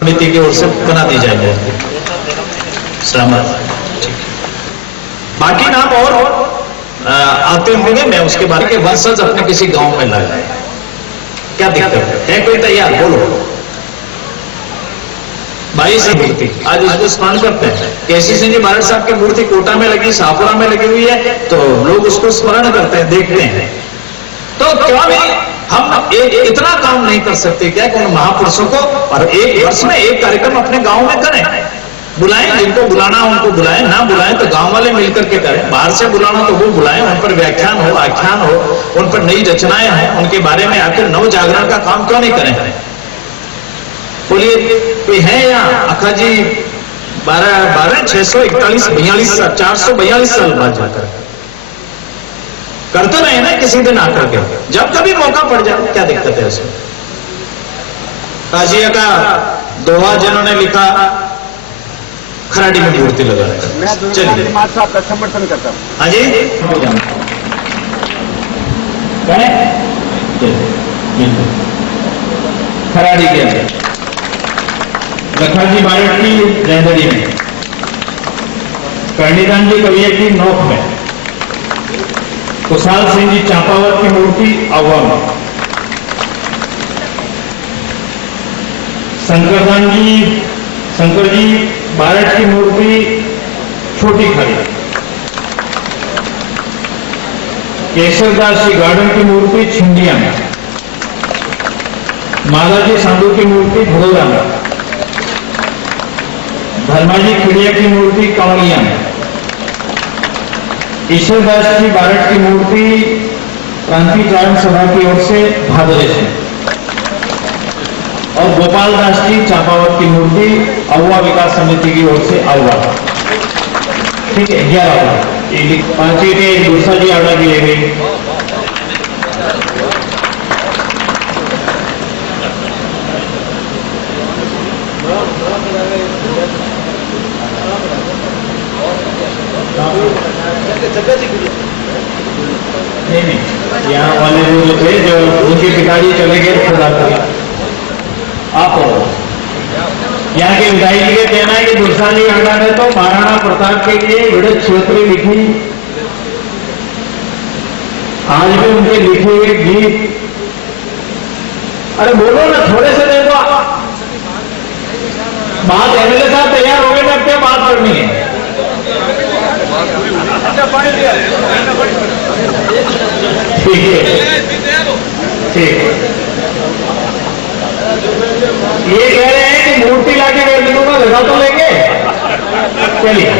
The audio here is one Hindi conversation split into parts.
समिति की ओर से बना दी जाए मूर्ति। सहमत? बाकी नाम और आते होंगे, मैं उसके बारे में वंशज अपने किसी गांव में लगाए, क्या दिक्कत है? कोई तैयार? बोलो। 22 मूर्ति आज उसको स्मरण करते हैं। केसी सिंह जी बारड़ साहब की मूर्ति कोटा में लगी, शाहपुरा में लगी हुई है, तो लोग उसको स्मरण करते हैं, देखते हैं। तो क्यों नहीं हम इतना काम नहीं कर सकते क्या कि उन महापुरुषों को और एक वर्ष में एक कार्यक्रम अपने गांव में करें? बुलाएं, जिनको बुलाना उनको बुलाएं, ना बुलाएं तो गांव वाले मिलकर के करें। बाहर से बुलाना तो वो बुलाएं, उन पर व्याख्यान हो, आख्यान हो, उन पर नई रचनाएं हो, उनके बारे में आखिर नव जागरण का काम क्यों नहीं करें? बोलिए, कोई है यहाँ? अखा जी 12 641 42 442 साल बाद जाकर करते रहे ना किसी दिन आकर के, जब कभी मौका पड़ जाए, क्या दिक्कत है उसमें? ताजिया का दोहा जिन्होंने लिखा, खराड़ी में मूर्ति लगा है। चलिए, आपका समर्थन करता हूँ। हाँ जी, खराड़ी के अंदर लखनजी बारड़ की जयंती में, कर्णिदान जी कविया की नोक में, कुशाल सिंह जी चांपावत की मूर्ति अव्वा में, शंकर जी बारड़ की मूर्ति छोटी खड़ी, केशवदास जी गार्डन की मूर्ति छिंडिया में, मालाजी साधु की मूर्ति भड़ोरा में, धर्माजी खिड़िया की मूर्ति कंवरिया में, ईश्वरदास जी बारड़ की मूर्ति क्रांति चारण सभा की ओर से भादरे से, और गोपाल दास जी चांपावत की मूर्ति अव्वा विकास समिति की ओर से अव्वा। ठीक है, 11 पांचवी के दूसरा जी आड़ा भी ले गई। नहीं, यहाँ वाले जो थे, जो उनके पिताजी चले गए खुदा कर आप यहाँ के विधायक जी का कहना है कि दुर्सा जी आंडा ने तो महाराणा प्रताप के लिए विड़त क्षेत्र लिखी, आज भी उनके लिखे हुए गीत। अरे बोलो ना, थोड़े से देखो, बात एमएलए साहब तैयार हो गए, अब क्या बात करनी है? ठीक है, ठीक। ये कह रहे हैं कि मूर्ति लाके बैठ दूंगा, लगा तो लेंगे। चलिए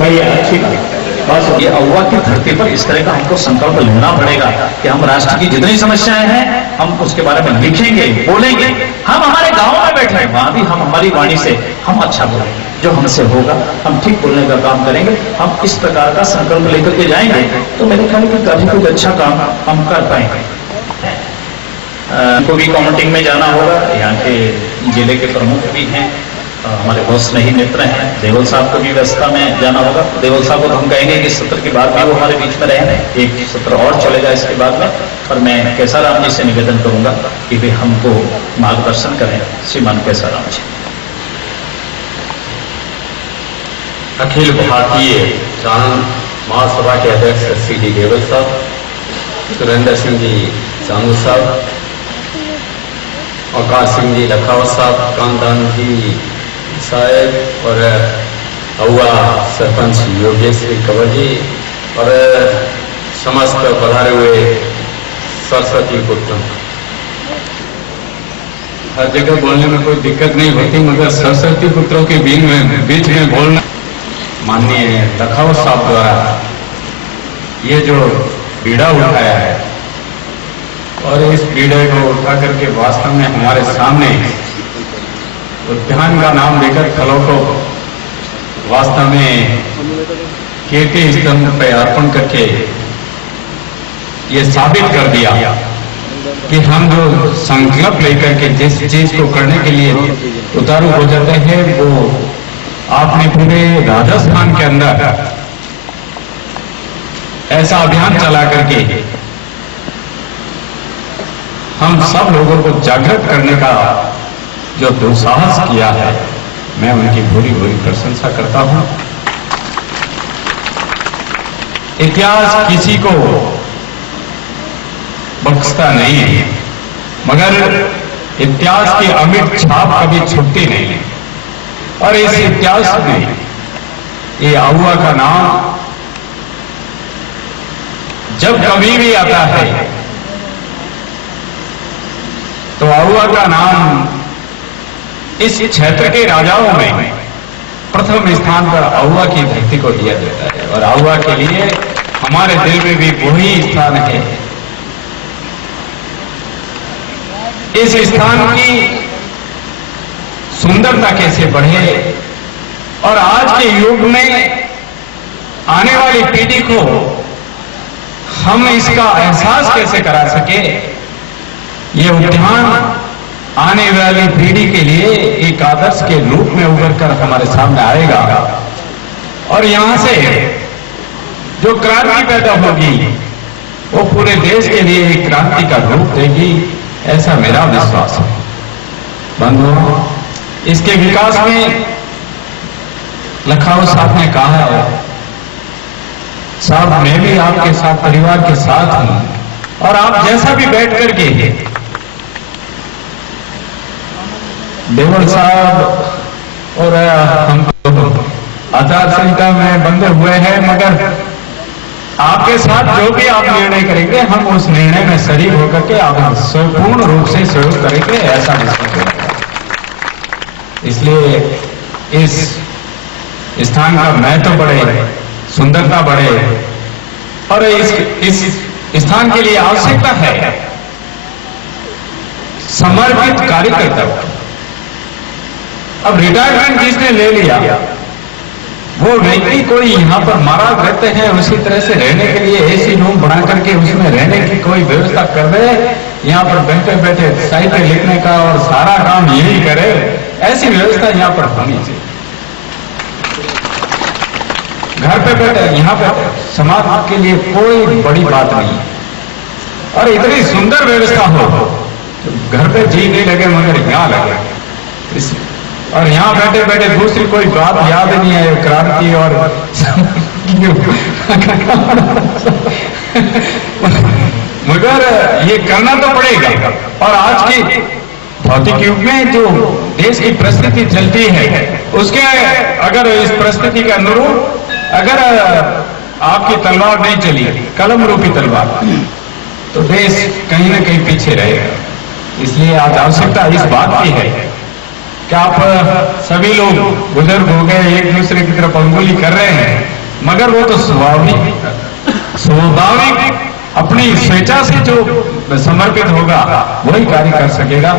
भैया, अच्छी बात। ये अव्वा की धरती पर इस तरह का हमको संकल्प लेना पड़ेगा कि हम राष्ट्र की जितनी समस्याएं हैं हम उसके बारे में लिखेंगे, बोलेंगे। हम हमारे गांव में बैठे हैं, वहां भी हम हमारी वाणी से हम अच्छा बोलेंगे, जो हमसे होगा हम ठीक बोलने का काम करेंगे। हम इस प्रकार का संकल्प लेकर के जाएंगे तो मेरे ख्याल में कभी कुछ अच्छा काम हम कर पाएंगे। इनको भी काउंटिंग में जाना होगा, यहाँ के जिले के प्रमुख भी हैं, हमारे बहुत स्नेही मित्र हैं। देवल साहब को भी व्यवस्था में जाना होगा। देवल साहब को तो हम कहेंगे कि सत्र के बाद भी वो हमारे बीच में रहे, एक सत्र और चलेगा इसके बाद में। पर मैं केसाराम जी से निवेदन करूंगा कि वे हमको मार्गदर्शन करें। श्रीमान केसाराम जी। अखिल भारतीय चारण महासभा के अध्यक्ष श्री डी देवल साहब, सुरेंद्र सिंह जी चांदू साहब, अवकाश सिंह जी लखावत साहब, कांतान जी साहेब और अव्वा सरपंच योगेश कंवर जी और समस्त पधारे हुए सरस्वती पुत्र। हर जगह बोलने में कोई दिक्कत नहीं होती, मगर सरस्वती पुत्रों के बीच में बोलना। माननीय लखावत साहब द्वारा ये जो बीड़ा उठाया है और इस बीड़े को उठा करके वास्तव में हमारे सामने उद्यान का नाम लेकर फलों को वास्तव में कीर्ति स्तंभ पर अर्पण करके ये साबित कर दिया कि हम जो संकल्प लेकर के जिस चीज को करने के लिए उतारू हो जाते हैं, वो आपने पूरे राजस्थान के अंदर ऐसा अभियान चला करके हम सब लोगों को जागृत करने का जो दुस्साहस किया है, मैं उनकी भूरी भूरी प्रशंसा करता हूं। इतिहास किसी को बख्शता नहीं है, मगर इतिहास की अमिट छाप कभी छूटती नहीं। और इस इतिहास में ये आहुआ का नाम जब कभी भी आता है तो आहुआ का नाम इस क्षेत्र के राजाओं में प्रथम स्थान पर आहुआ की धरती को दिया जाता है। और आहुआ के लिए हमारे दिल में भी वही स्थान है। इस स्थान की सुंदरता कैसे बढ़े और आज के युग में आने वाली पीढ़ी को हम इसका एहसास कैसे करा सके, ये उद्यान आने वाली पीढ़ी के लिए एक आदर्श के रूप में उभर कर हमारे सामने आएगा। और यहां से जो क्रांति पैदा होगी वो पूरे देश के लिए एक क्रांति का रूप देगी, ऐसा मेरा विश्वास है। बंधुओं, इसके विकास में लखनऊ साहब ने कहा है, साहब मैं भी आपके साथ परिवार के साथ हूं और आप जैसा भी बैठ करके देवल साहब और हम आचार संहिता में बंधे हुए हैं, मगर आपके साथ जो भी आप निर्णय करेंगे हम उस निर्णय में शरीक होकर के आप पूर्ण रूप से सहयोग करेंगे, ऐसा विश्वास है। इसलिए इस स्थान का महत्व बढ़े, सुंदरता बढ़े और इस स्थान के लिए आवश्यकता है समर्पित कार्यकर्ता। अब रिटायरमेंट जिसने ले लिया वो व्यक्ति कोई यहां पर महाराज रहते हैं उसी तरह से रहने के लिए एसी रूम बना करके उसमें रहने की कोई व्यवस्था कर दे, यहां पर बैठे बैठे साहित्य लिखने का और सारा काम यही करे, ऐसी व्यवस्था यहां पर होनी चाहिए। घर पे बैठे यहाँ पे समाज के लिए कोई बड़ी बात नहीं और इतनी सुंदर व्यवस्था हो तो घर पे जी नहीं लगे मगर यहाँ लगे। और यहाँ बैठे बैठे दूसरी कोई बात याद नहीं है, क्रांति और मगर ये करना तो पड़ेगा। और आज की भौतिक युग में जो देश की परिस्थिति चलती है उसके अगर इस परिस्थिति के अनुरूप अगर आपकी तलवार नहीं चली, कलम रूपी तलवार, तो देश कहीं ना कहीं पीछे रहेगा। इसलिए आज आवश्यकता इस बात की है कि आप सभी लोग बुजुर्ग हो गए, एक दूसरे की तरफ अंगुली कर रहे हैं, मगर वो तो स्वाभाविक अपनी स्वेच्छा से जो समर्पित होगा वही कार्य कर सकेगा,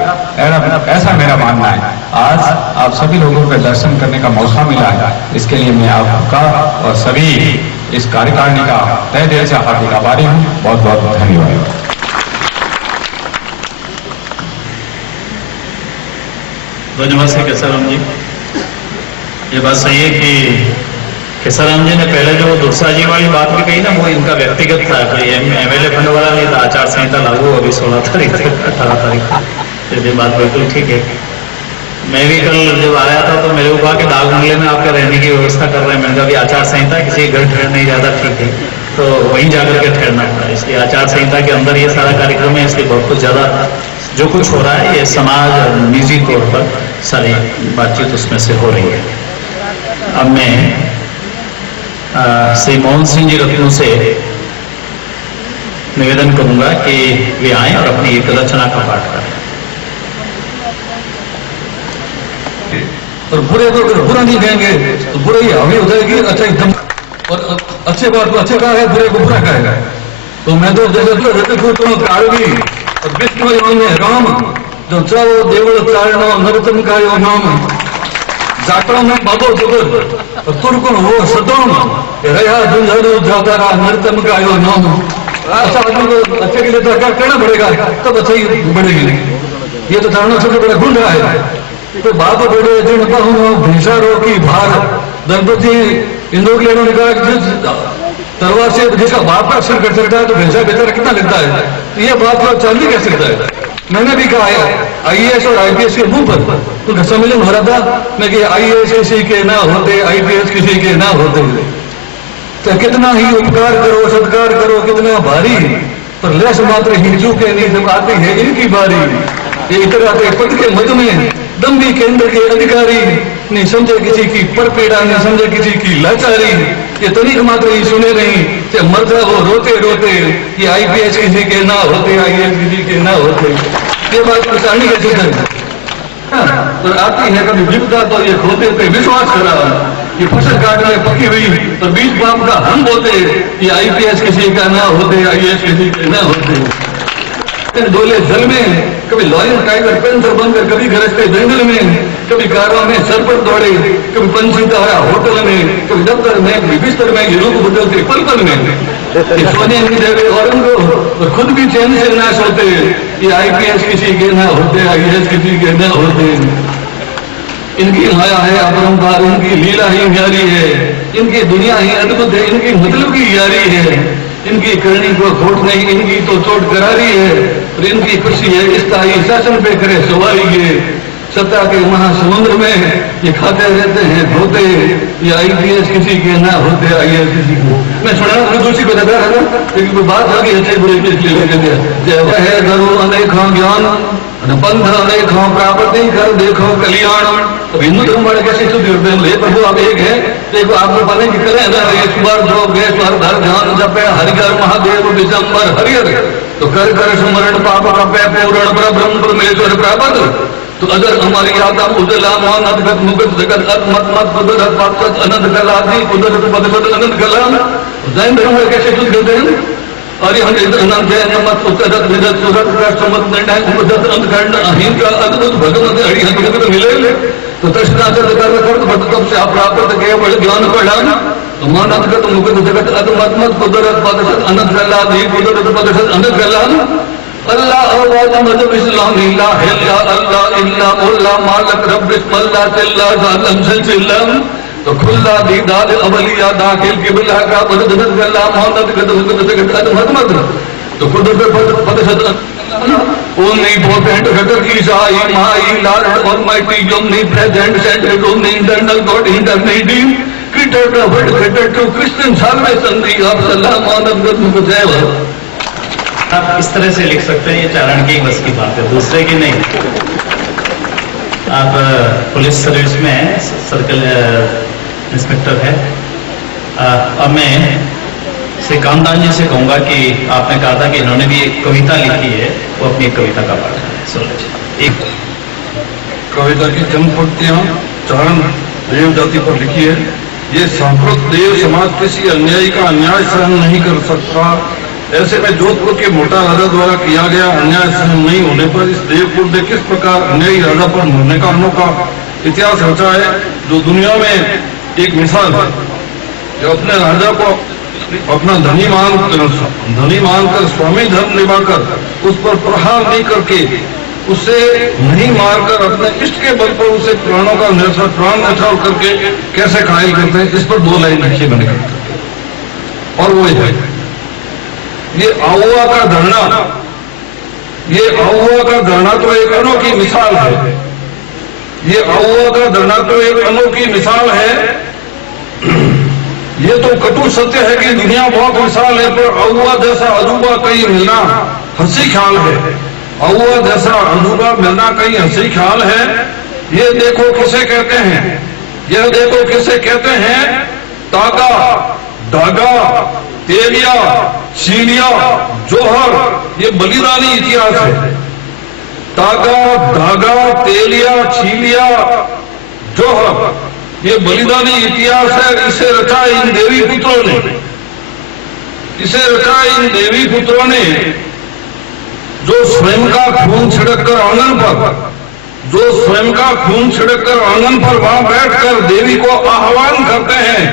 ऐसा मेरा मानना है। आज आप सभी लोगों के दर्शन करने का मौका मिला है, इसके लिए मैं आपका और सभी इस कार्यकारिणी का तहे दिल से हार्दिक आभारी हूं। बहुत बहुत धन्यवाद। धन्यवाद से केसराम जी। ये बात सही है कि केसराम जी ने पहले जो दुर्सा जी वाली बात भी कही ना, वो इनका व्यक्तिगत था, कोई एमएलए फंड वाला नहीं था। आचार संहिता लागू अभी 16 तारीख से 18 तारीख तो ये बात बिल्कुल ठीक है। मैं भी कल जब आया था तो मेरे को कहा कि दाल बंगले में आपके रहने की व्यवस्था कर रहे हैं। मैंने कहा भी आचार संहिता किसी घर ठहर नहीं ज्यादा ठीक है, तो वहीं जाकर के ठहरना पड़ा। इसलिए आचार संहिता के अंदर ये सारा कार्यक्रम है, इसलिए बहुत कुछ ज्यादा जो कुछ हो रहा है ये समाज और निजी तौर पर सारी बातचीत उसमें से हो रही है। अब मैं श्री मोहन सिंह जी रत्नों से निवेदन करूंगा कि वे आए और अपनी एक रचना का पाठ करें। और बुरे को अगर बुरा नहीं कहेंगे तो बुराई हमें हो जाएगी, अच्छा एकदम। और अच्छे बात को अच्छे कहा है, बुरे को बुरा कहेगा। तो मैं तो जैसे कारोगी और विष्णु राम जो चाहो देवल चारणो नरतम का यो नाम जाटो में बाबो जुगर और तुर्कुन हो सदोम रहा दुल्हन जादारा नरतम का यो नाम। ऐसा आदमी को अच्छे के लिए तो क्या करना पड़ेगा, तब अच्छाई बढ़ेगी। ये तो धारणा सबसे बड़ा गुण रहा है। तो बाप बड़े जिन कहूँ भीषारों की भार दंपति इन लोग ने कहा कि जिस तलवार से जिसका बाप का अक्षर कर सकता है तो भैंसा बेचारा कितना लगता है। ये बात को चांदी कह सकता है। मैंने भी कहा है IAS और IPS के मुंह पर उनका सम्मेलन हो रहा था। मैं कि IAS किसी के ना होते, IPS किसी के ना होते, तो कितना ही उपकार करो, सत्कार करो, कितना भारी, पर लेस मात्र ही चूके नहीं, जब आती है इनकी बारी। ये इतर आते पद के मध में दम्भी केंद्र के अधिकारी, नहीं समझे किसी की परपीड़ा, नहीं समझे किसी की लाचारी, ये तनिक मात्र ही सुने नहीं, चाहे मर जाए वो रोते रोते, ये IPS किसी के ना होते, IAS किसी के ना होते। ये बात पहचानी के चित्र पर आती है कभी विपदा तो ये खोते पे विश्वास करा, ये फसल काटने पकी हुई पर बीज बाप का हम बोते, ये IPS किसी का ना होते, IAS किसी के ना होते। डोले जल में कभी लॉयन टाइगर पेंसर बनकर, कभी गरजते जंगल में, कभी कारों में सर पर दौड़े, कभी पंछी तारा होटल में, कभी दफ्तर में, कभी बिस्तर में, ये रूप बदलते पल पल में, ये सोने नहीं देवे औरंग को और खुद भी चैन से ना सोते, ये IPS किसी के ना होते, IAS किसी के ना होते। इनकी माया है अपरंपार, इनकी लीला ही न्यारी है, इनकी दुनिया ही अद्भुत है, इनकी मतलब की यारी है, इनकी करनी को खोट नहीं, इनकी तो चोट करारी है, और इनकी खुशी है स्थायी शासन पे करे सवारी। ये सत्ता के महासमुद्र में ये खाते रहते हैं धोते, ये IPS किसी के ना होते, IAS किसी के। मैं सुना दूसरी को लगा था लेकिन कोई बात आ गई अच्छे बुरे के लिए लेके गया। जय है धरो अनेकों ज्ञान पंथ अनेकों प्राप्ति कर देखो कल्याण। तो हिंदू धर्म वाले कैसे शुद्ध होते हैं? ले प्रभु आप एक है, देखो आपको पता नहीं करें ना, ईश्वर जो गेश्वर धर ध्यान जपे हरिहर महादेव दिसंबर हरिहर, तो कर कर सुमरण पाप कपे पूर्ण ब्रह्म परमेश्वर प्राप्त। तो अगर हमारी याद उजला मान अदगत मुगत जगत मत मत कुदरत पात अनंत कला दी कुदरत पद अनंत कला। जैन धर्म में कैसे शुद्ध करते हैं? और हम अनंत है नमत उत्तरत निरत सुरत का समत निर्णय उपदत अंत खंड अहीन का अद्भुत भगवत अड़ी हकीकत मिले। तो तृष्णा जगत कर तब से प्राप्त केवल ज्ञान प्रधान। तो मान अदगत मुगत जगत अदमत मत कुदरत पद अनंत कला दी कुदरत पद अनंत कला। अल्लाह अवाज़ इस्लाम इल्ला हिल्ला अल्लाह इल्ला उल्ला मालक रब बिस्मिल्लाह तिल्ला जालम सल्लम। तो खुल्ला दीदाद अवलिया दाखिल किबला का बददत गल्ला मोहम्मद कदम कदम कदम मत। तो खुद पे पद सद only potent better is I my Lord Almighty omnipresent central omni-internal God eternity creator the world creator to Christian salvation the of salam on the आप इस तरह से लिख सकते हैं, ये चारण की बस की बात है, दूसरे की नहीं। आप पुलिस सर्विस में सर्कल इंस्पेक्टर है। अब मैं श्री कामदान जी से कहूंगा कि आपने कहा था कि इन्होंने भी एक कविता लिखी है, वो अपनी कविता का पाठ है। सुनिए, एक कविता की चंद पंक्तियां चारण देव जाति पर लिखी है। ये सांप्रत देव समाज किसी अन्यायी का अन्याय सहन नहीं कर सकता। ऐसे में जोधपुर के मोटा राजा द्वारा किया गया अन्याय सहन नहीं होने पर इस देवपुर ने किस प्रकार अन्यायी राजा पर मरने का अनोखा इतिहास रचा है, जो दुनिया में एक मिसाल है। जो अपने राजा को अपना धनी मानकर स्वामी धर्म निभाकर उस पर प्रहार नहीं करके, उसे नहीं मारकर अपने इष्ट के बल पर उसे प्राणों का प्राण न्यौछावर करके कैसे घायल करते हैं, इस पर दो लाइन लिखी मैंने करते। और वो है ये आहुआ का धरना तो एक अनोखी मिसाल है। ये आहुआ का धरना तो एक अनोखी मिसाल है। ये तो कटु सत्य है कि दुनिया बहुत विशाल है, पर आहुआ जैसा अजूबा कहीं मिलना हंसी ख्याल है। आहुआ जैसा अजूबा मिलना कहीं हंसी ख्याल है। ये देखो किसे कहते हैं, यह देखो किसे कहते हैं, तागा धागा तेलिया शीलिया जोहर, ये बलिदानी इतिहास है। तागा धागा तेलिया छीलिया जोहर, ये बलिदानी इतिहास है। इसे रचा इन देवी पुत्रों ने, इसे रचा इन देवी पुत्रों ने, जो स्वयं का खून छिड़ककर आंगन पर, जो स्वयं का खून छिड़ककर आंगन पर वहां बैठकर देवी को आह्वान करते हैं,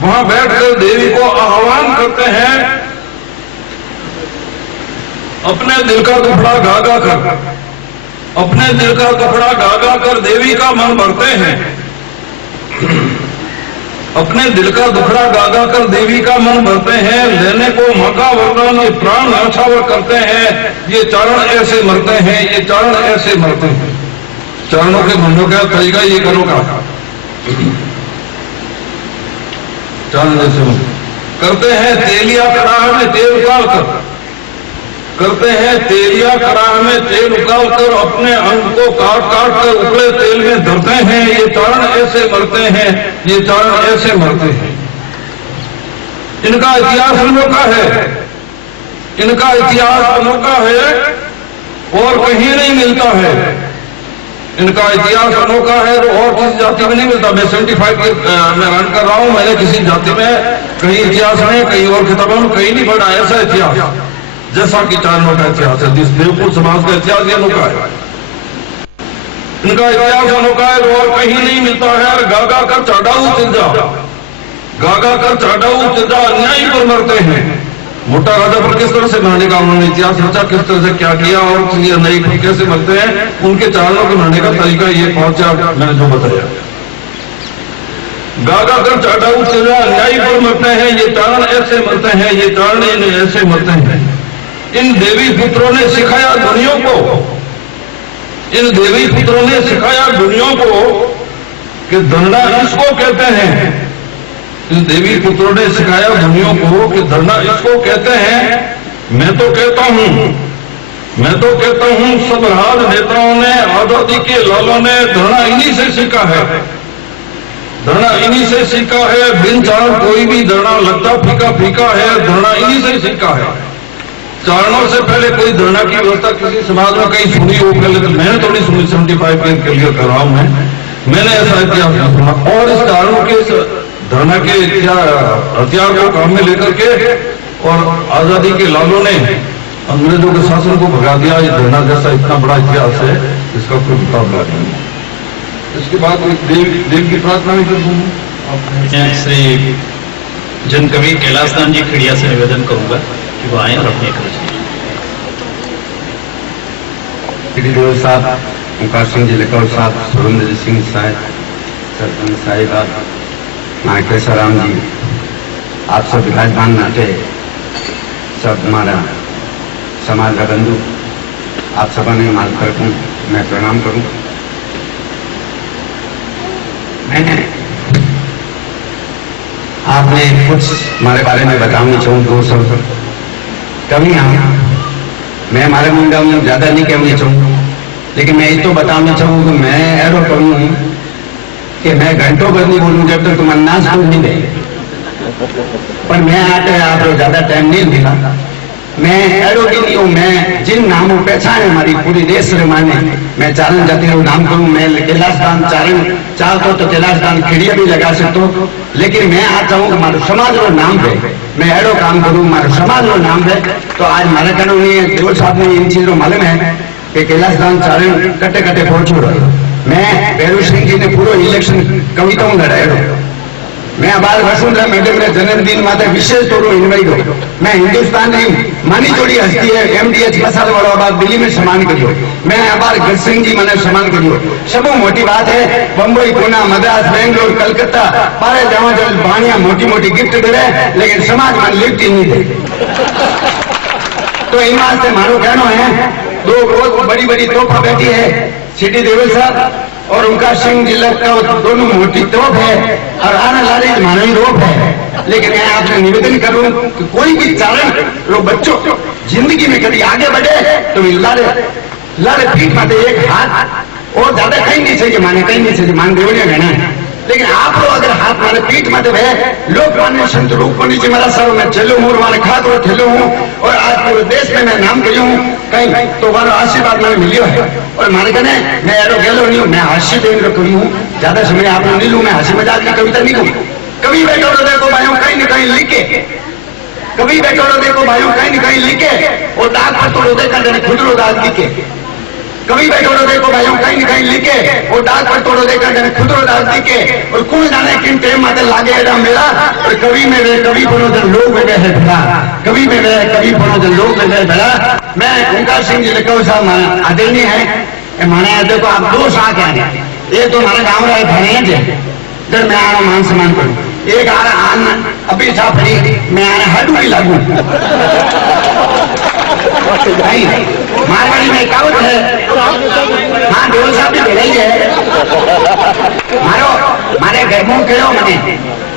वहां बैठकर देवी को आह्वान करते हैं। अपने दिल का दुखड़ा गागा कर, अपने दिल का दुखड़ा गागा कर देवी का मन भरते हैं। अपने दिल का दुखड़ा गागा कर देवी का मन भरते हैं। लेने को मौका वरदान ये प्राण न्यौछावर करते हैं। ये चारण ऐसे मरते हैं, ये चारण ऐसे मरते हैं। चरणों के धुनों का तरीका ये करो का चरण जैसे करते हैं तेलिया कड़ाह में तेल उतार कर, करते हैं तेलिया कड़ाह में तेल उतार कर अपने अंग को काट काट कर उबले तेल में धरते हैं। ये चारण ऐसे मरते हैं, ये चारण ऐसे मरते हैं। इनका इतिहास अनोखा है, इनका इतिहास अनोखा है और कहीं नहीं मिलता है। इनका इतिहास अनोखा है और किसी जाति में नहीं मिलता। मैं 75 में रन कर रहा हूं, मैंने किसी जाति में कहीं इतिहास में कहीं और किताबों में कहीं नहीं पढ़ा ऐसा इतिहास जैसा कि चारणों का इतिहास है। जिस देवपुर समाज का इतिहास ये अनोखा है, इनका इतिहास अनोखा है और कहीं नहीं मिलता है। गागा कर चढ़ाऊ तिरजा, गागा कर चढ़ाऊ तिरजा अन्यायी पर मरते हैं। मोटा राजा पर किस तरह से मरने का उन्होंने इतिहास रचा, किस तरह से क्या किया और अन्यायी पर कैसे मरते हैं, उनके चारणों के मरने का तरीका ये पहुंचा मैंने जो बताया। गागा कर चढ़ाऊ तिरजा अन्यायी पर मरते हैं, ये चारण ऐसे मरते हैं, ये चारण ऐसे मरते हैं। इन देवी पुत्रों ने सिखाया दुनिया को, इन देवी पुत्रों ने सिखाया दुनिया को कि धरना इसको कहते हैं। इन देवी पुत्रों ने सिखाया दुनिया को कि धरना इसको कहते हैं। मैं तो कहता हूं, मैं तो कहता हूं सब राज नेताओं ने, आजादी के लालों ने धरना इन्हीं से सीखा है, धरना इन्हीं से सीखा है। बिन चारण कोई भी धरना लगता फीका फीका है, धरना इन्हीं से सीखा है। चारणों से पहले कोई धरना की व्यवस्था किसी समाज में कहीं सुनी हो पहले, तो मैंने तो नहीं सुनी। 75 के क्लियर कर रहा हूं मैंने ऐसा इतिहास नहीं सुना। और इस चारणों के धरना के हथियार को काम में लेकर के और आजादी के लालों ने अंग्रेजों के शासन को भगा दिया। ये धरना जैसा इतना बड़ा इतिहास है, इसका कोई मुकाबला नहीं। इसके बाद देव की प्रार्थना भी कर दूंगा। श्री जन कवि कैलाश दान जी खड़िया से निवेदन करूंगा कि वो आए और अपनी एक देव साहब, ओंकार सिंह जी लिखौर साहब, सुरेंद्र सिंह साहब, सरपंच साहिबा, नागेश्वर राम जी, आप सब विधायकवान नाते, सब हमारा समाज का बंधु, आप सबा ने मालकर को मैं प्रणाम करूं। मैंने आपने कुछ हमारे बारे में बताना चाहूँ 2 शब्द। कभी मैं हमारे मुंडा में ज्यादा नहीं कहना चाहूँ, लेकिन मैं ये तो बताना चाहूँ कि मैं ऐरो करूँ कि मैं घंटों भर नहीं बोलूँ जब तक तुम अन्नास बोल नहीं दे। पर मैं आते आप लोग ज्यादा टाइम नहीं दिला। मैं ऐरो की नहीं हूँ, मैं जिन नामों पहचान है हमारी पूरी देश रे माने, मैं चारण जाति रो नाम करूँ। मैं कैलाश दान चारण चाहता तो कैलाश दान खिड़िया भी लगा सकता हूँ, लेकिन मैं आता हूँ कि हमारे समाज रो नाम है, मैं ऐरो काम करूँ हमारे समाज रो नाम है। तो आज हमारे कानूनी देव साहब ने इन चीजों मालूम है कि कैलाश दान चारण कटे कटे पहुंच रहा। मैं भैरू सिंह जी ने पूरा इलेक्शन कविताओं लड़ाया। मैं आबाद वसुंधरा मैडम ने जन्मदिन माते विशेष तौर पर इन्वाइट हो। मैं हिंदुस्तान की मानी जोड़ी हस्ती है MDH मसाला वाला आबाद दिल्ली में सम्मान करियो। मैं आबाद गढ़ सिंह जी मैंने सम्मान करियो। सबो मोटी बात है, बम्बई, पूना, मद्रास, बेंगलोर, कलकत्ता पारे जावा जल बाणिया मोटी मोटी गिफ्ट दे, लेकिन समाज में लिफ्ट ही नहीं दे। तो इन वास्ते मारो कहना है, 2 बहुत बड़ी बड़ी तोहफा बैठी है सिटी देवल साहब और ओंकार सिंह जी का दोनों मोटी तोप है और आना लाली मानवी रोप है। लेकिन मैं आपसे निवेदन करूं कि कोई भी चारण लोग बच्चों जिंदगी में कभी आगे बढ़े तो लारे पीठ माते एक हाथ और ज्यादा कहीं नहीं चाहिए, माने कहीं नहीं चाहिए, मान देवलिया कहना है। लेकिन आप लोग अगर हाथ मारे पीठ माते भय लोग मान्य संत रूप जी महाराज साहब मैं चलो हूँ, माने खाद और ठेलो हूँ और आज पूरे देश में मैं नाम करी हूँ कहीं तो वाला आशीर्वाद मैंने मिलियो है। और माने कहने मैं एरो गेलो नहीं हूँ, मैं हास्य देंगे कवि हूँ, ज्यादा समय आप नहीं लूँ, मैं हंसी मजाक की कविता नहीं कहूँ। कभी बैठो तो देखो भाइयों कहीं न कहीं लिखे, कभी बैठो तो देखो भाइयों कहीं न कहीं लिखे और दाग पर तो रोदे का खुद रो दाग दिखे। कभी बैठो तो देखो भाइयों कहीं न कहीं लिखे और दाग पर तोड़ो देखा जाने खुद रो दाग दिखे और कौन जाने किन टेम माते लागे एडा मेरा। और कवि में वे कवि पनो जन लोग में है भला, कवि में वे कवि पनो जन लोग में है भला। मैं ओंकार सिंह जी लिखो साहब माना आदरणीय है, माने देखो आप 2 साथ हैं, एक तो हमारे गाँव रहे भरे जब मैं आना मान सम्मान करूँ, एक आन अभी साफ मैं आने हटू नहीं लागू नहीं मारवाड़ी में कहावत है, हाँ देवल साहब भी भेड़ाई है मारे घर में कहो मैंने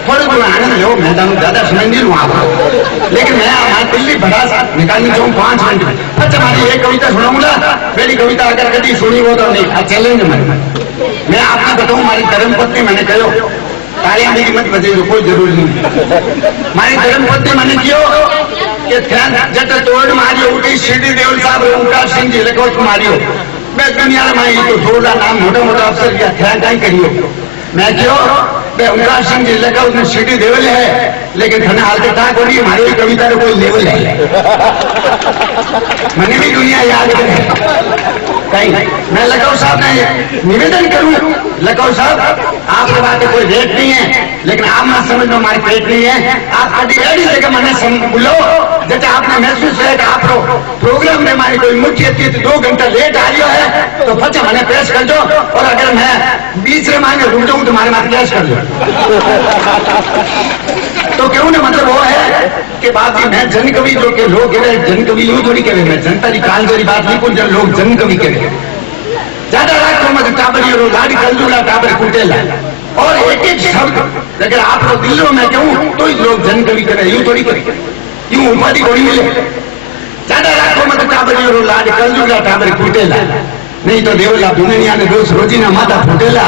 थोड़ा थोड़ा आनंद लो, मैं तुम ज्यादा समझ नहीं लू आप, लेकिन मैं हमारी दिल्ली भड़ा निकालनी चाहूँ 5 मिनट में। अच्छा हमारी एक कविता सुनाऊंगा, मेरी कविता अगर कभी सुनी हो तो नहीं चलेंगे। मैं आपको बताऊं, हमारी धर्मपत्नी मैंने कहो तालियां मेरी मत बजे, कोई जरूरी नहीं। हमारी धर्मपत्नी मैंने क्यों कि जट तोड़ मारियो उठी शिरडी देवल साहब ओंकार सिंह जी लखोट मारियो, मैं दुनिया में तो थोड़ा नाम मोटा मोटा अफसर किया ध्यान कहीं करियो। मैं क्यों मैं ओंकार सिंह जी लगा उसमें शिरडी देवल है, लेकिन थाने हालते था को नहीं हमारी कविता का कोई लेवल है, मैंने भी दुनिया याद करे कहीं। मैं लखनऊ साहब ने निवेदन करूं, लखनऊ साहब आपके बात कोई रेट नहीं है, लेकिन आप मत समझ लो हमारी पेट नहीं है। आप कभी एडी जगह मैंने बोलो जैसे आपने महसूस है कि आप प्रोग्राम में हमारी कोई मुख्य अतिथि 2 घंटा लेट आ रही है तो फचा मैंने पेश कर दो, और अगर मैं बीच में मांगे रुक जाऊं तो हमारे माथ कैश कर दो। तो क्यों ना मतलब वो है कि बात ही मैं जन कवि जो के लोग कहे जन कवि यूं थोड़ी कहे, मैं जनता की काल जरी बात नहीं कुछ लोग जन कवि कहे ज्यादा रात को मत टाबरी और लाड़ी कलजूला टाबर कुटेला, और एक एक शब्द अगर आप लोग दिल्ली में कहूं तो ही लोग जन कवि करे, यूं थोड़ी करे, यूं उपाधि थोड़ी मिले। ज्यादा रात को मत टाबरी और लाड़ी कलजूला टाबर कुटेला, नहीं तो देवला दुनिया ने दोस्त रोजी ना माता फुटेला।